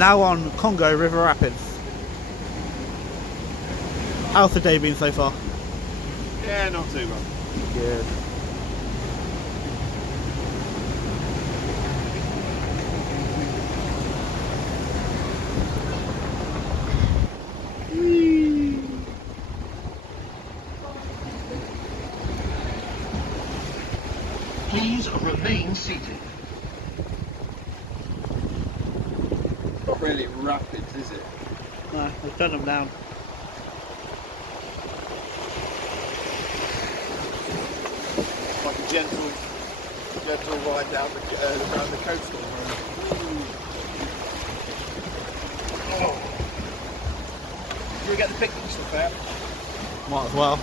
now on Congo River Rapids. How's the day been so far? Yeah, not too bad. Good. Please remain seated. Not really rapids, is it? No, we've turned them down. Like a gentle ride down the coastal road. Oh. Do we get the picnic stuff out? Might as well.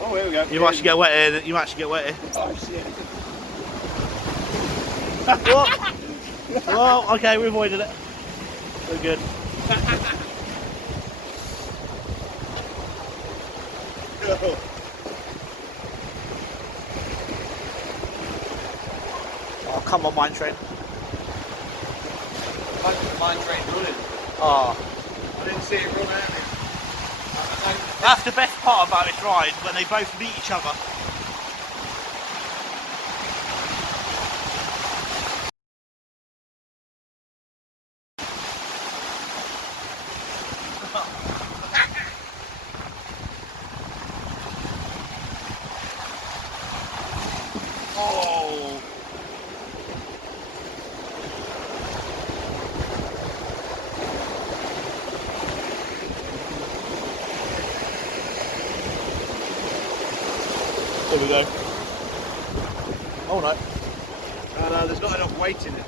Oh, here we go. You might actually get wet here. You might actually get wet here. Oh shit. What? Well, okay, we avoided it. We're good. Oh, come on, mine train. Mine train running. Oh. I didn't see it run out. That's the best part about this ride, when they both meet each other. Oh! There we go. Oh no. No, there's not enough weight in it.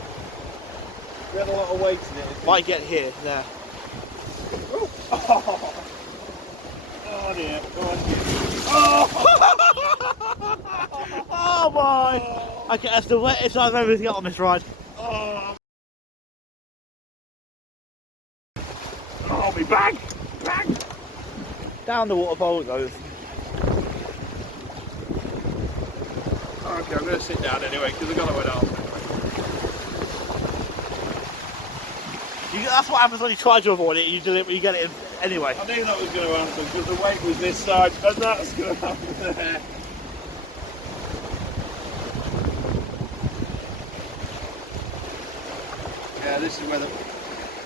We had a lot of weight in it. Might get here, there. Oh, oh dear. Oh! Oh my! Okay, that's the wettest I've ever got on this ride. Oh, Oh, me bag! Bag! Down the waterfall it goes. okay, I'm going to sit down anyway because I've got to wait off. That's what happens when you try to avoid it, you do it, but you get it anyway. I knew that was going to happen because the weight was this side and that's going to happen there. Yeah, this is where the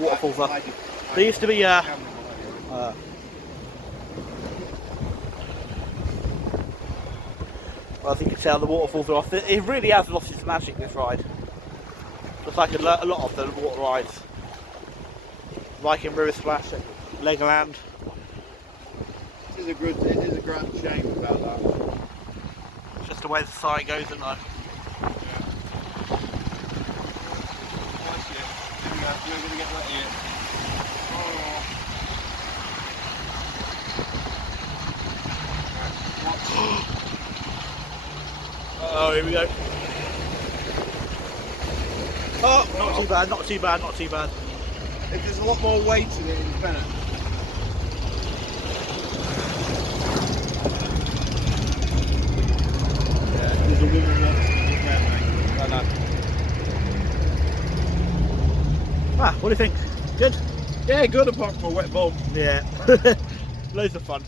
Waterfalls are. There used to be well, as you can tell, the waterfalls are off. It really has lost its magic, this ride. Just like a lot of the water rides. Like in River Splash at Legoland. It is a grand shame about that. It's just the way the side goes, isn't it? Yeah. We're going to get wet here. Oh, here we go. Oh, not too bad, not too bad, not too bad. If there's a lot more weight in it, it's better. Yeah, there's a woman walking around, mate. I know. Ah, what do you think? Good? Yeah, good apart from a wet bulb. Yeah. Loads of fun.